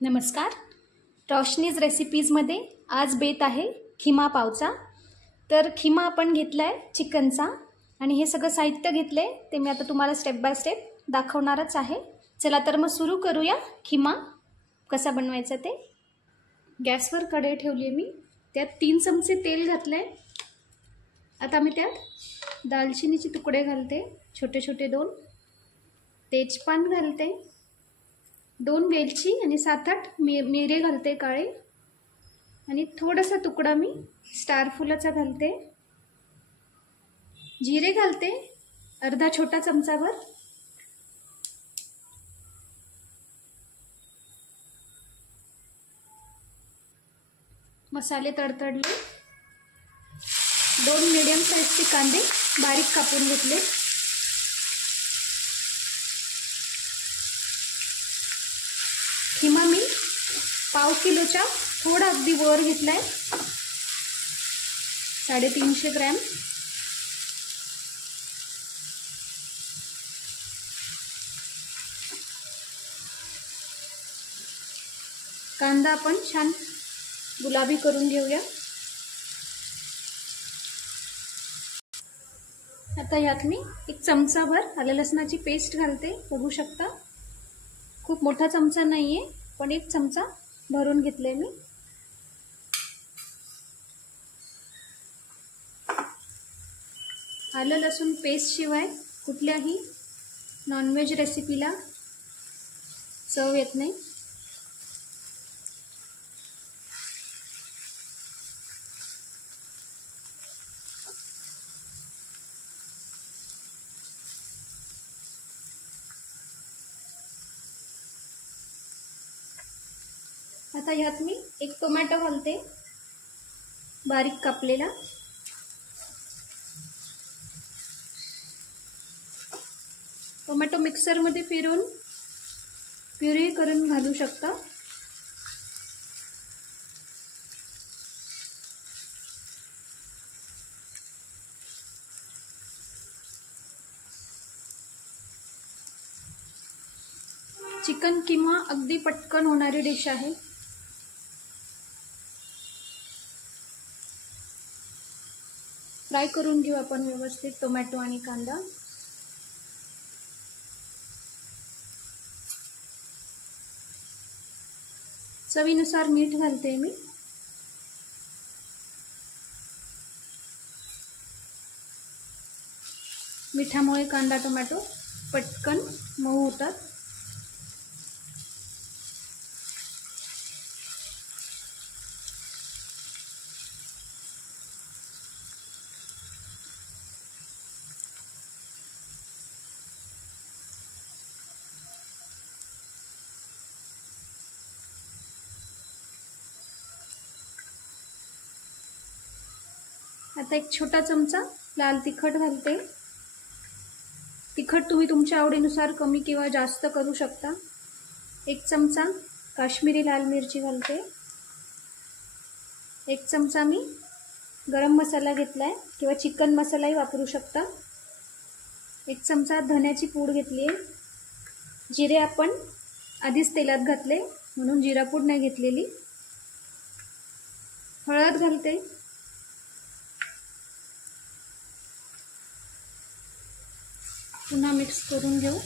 नमस्कार. रोशनीज रेसिपीजमध्ये आज बेत आहे खिमा पावचा. तर खिमा आपण घेतला आहे चिकनचा आणि हे सगळं साहित्य घेतले ते मी आता तुम्हाला स्टेप बाय स्टेप दाखवणारच आहे. चला तर मग सुरू करूया खिमा कसा बनवायचा ते. गॅसवर कढई ठेवली आहे मी, त्यात 3 चमचे तेल घातले आहे. आता मी त्यात दालचिनीचे तुकडे घालते, छोटे छोटे 2 तेजपान घालते, 2 वेलची आणि 7-8 मिरे घालते काळे आणि थोडासा तुकडा मी स्टार फुलाचा घालते. जिरे घालते अर्धा छोटा चमचाभर. मसाले तडतडले. 2 मीडियम साइजचे कांदे बारीक कापून घेतले. खिमा मी पाव किलोच्या थोडा अगदी वर घेतलाय, 350 ग्रॅम. कांदा आपण छान गुलाबी करून घेऊया. आता यात मी 1 चमचाभर आलं लसणाची पेस्ट घालते. बघू शकता खूप मोठा चमचा नाहीये, पण 1 चमचा भरून घेतले मी. आलं लसूण पेस्ट शिवाय कुठल्याही नॉनव्हेज रेसिपीला चव येत नाही. आता यात मी 1 टोमॅटो घालते बारीक कापलेला. टोमॅटो मिक्सरमध्ये फिरवून प्युरी करून घालू शकता. चिकन किमा अगदी पटकन होणारी डिश आहे. फ्राय करून घेऊ आपण व्यवस्थित टोमॅटो आणि कांदा. चवीनुसार मीठ घालते मी. मिठामुळे कांदा टोमॅटो पटकन मऊ होतात. आता 1 छोटा चमचा लाल तिखट घालते. तिखट तुम्ही तुमच्या आवडीनुसार कमी किंवा जास्त करू शकता. 1 चमचा काश्मीरी लाल मिरची घालते. 1 चमचा मी गरम मसाला घेतलाय किंवा चिकन मसालाही वापरू शकता. 1 चमचा धन्याची पूड घेतली आहे. जिरे आपण आधीच तेलात घातले म्हणून जिरा पूड नाही घेतलेली. हळद घालते. पुन्हा मिक्स करून घेऊ.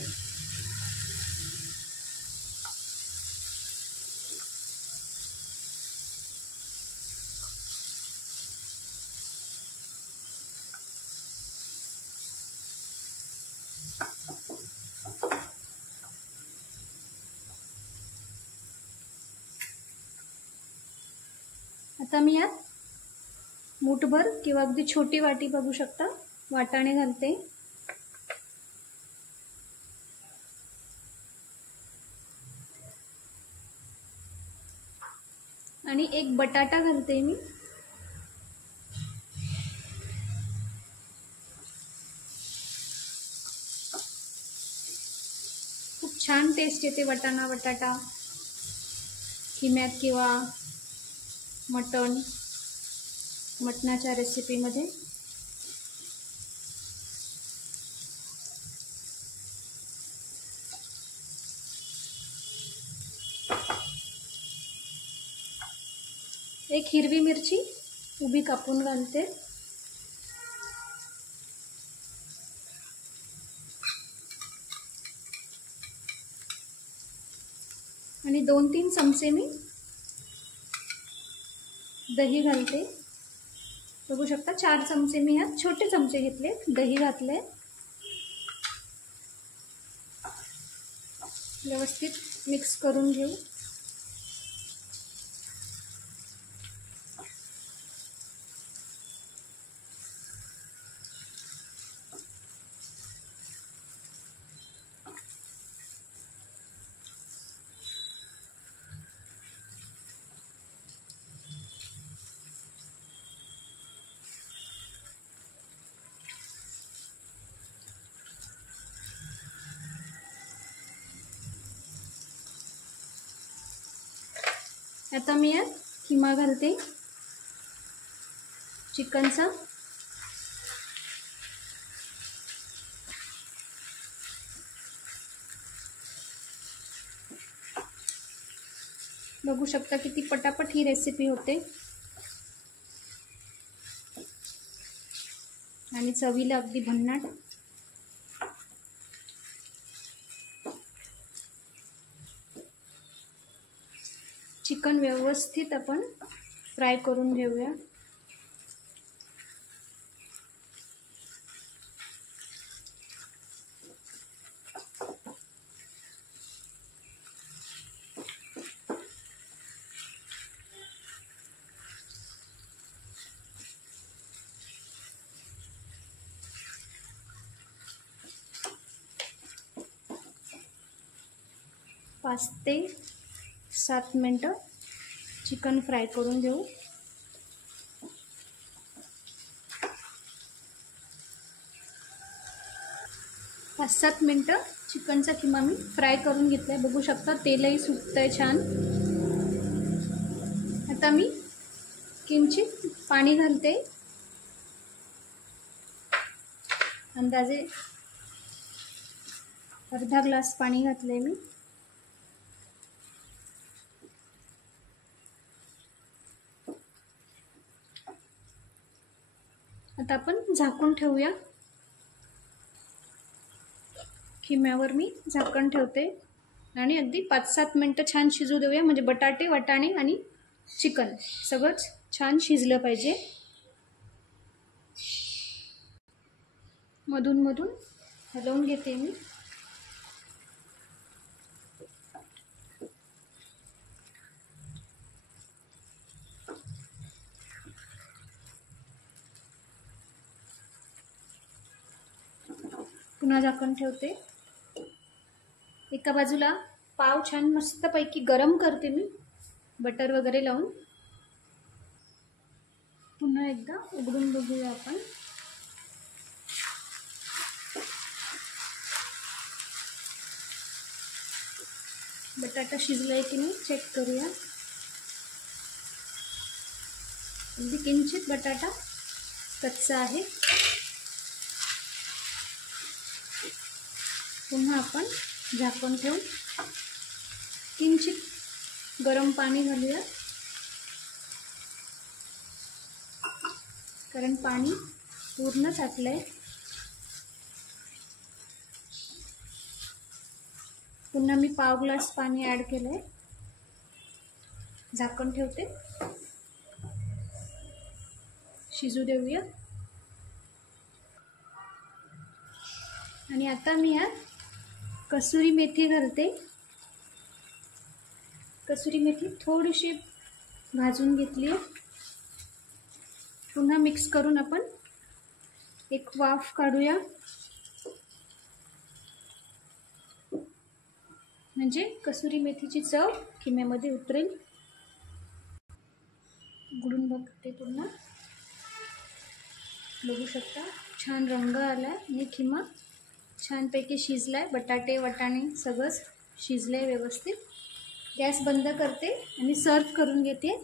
आता मी यात मूठभर किंवा अगदी छोटी वाटी बघू शकता वाटाणे घालते. आणि 1 बटाटा घालते मी. खूप छान टेस्ट येते बटाटा खिम्यात किंवा मटणाच्या रेसिपीमध्ये. एक हिरवी मिरची उभी कापून घालते. आणि 2-3 चमचे मी दही घालते. बघू शकता 4 चमचे मी ह्यात छोटे चमचे घेतले, दही घातले. व्यवस्थित मिक्स करून घेऊ. आता मी यात किमा घालते चिकनचा. बघू शकता किती पटापट ही रेसिपी होते आणि चवीला अगदी भन्नाट. चिकन व्यवस्थित आपण फ्राय करून घेऊया. पाच ते 7 मिनिटं चिकन फ्राय करून घेऊ. पाच 7 मिनिटं चिकनचा किमा मी फ्राय करून घेतलाय. बघू शकता तेलही सुटतंय छान. आता मी किंचित पाणी घालते. अंदाजे अर्धा ग्लास पाणी घातले मी. आता आपण झाकून ठेवूया. खिम्यावर मी झाकण ठेवते आणि अगदी 5-7 मिनिटं छान शिजू देऊया. म्हणजे बटाटे, वाटाणे आणि चिकन सगळंच छान शिजलं पाहिजे. मधून मधून हलवून घेते मी. पुन्हा झाकण ठेवते. एका बाजूला पाव छान मस्तपैकी गरम करते मी बटर वगैरे लावून. पुन्हा एकदा उघडून बघूया आपण. बटाटा शिजलाय की नाही चेक करूया. अगदी किंचित बटाटा कच्चा आहे. पुन्हा आपण झाकण ठेवून किंचित गरम पाणी घालूया. कारण पाणी पूर्ण आटलंय. पुन्हा मी पाव ग्लास पाणी ॲड केलंय. झाकण ठेवते. शिजू देऊया. आणि आता मी यात कसुरी मेथी घालते. कसुरी मेथी थोडीशी भाजून घेतली आहे. पुन्हा मिक्स करून आपण एक वाफ काढूया. म्हणजे कसुरी मेथीची चव खिम्यामध्ये उतरेल. उघडून बघते पुन्हा. बघू शकता छान रंग आला आणि खिमा छानपैकी शिजलाय. बटाटे, वाटाणे सगळंच शिजलंय व्यवस्थित. गॅस बंद करते आणि सर्व करून घेते.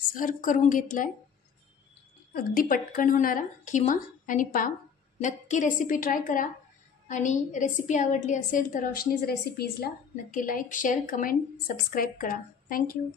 सर्व करून घेतलाय. अगदी पटकन होणारा खिमा आणि पाव. नक्की रेसिपी ट्राय करा. आणि रेसिपी आवडली असेल तर रोशनीज रेसिपीजला नक्की लाईक, शेअर, कमेंट, सबस्क्राईब करा. थँक्यू.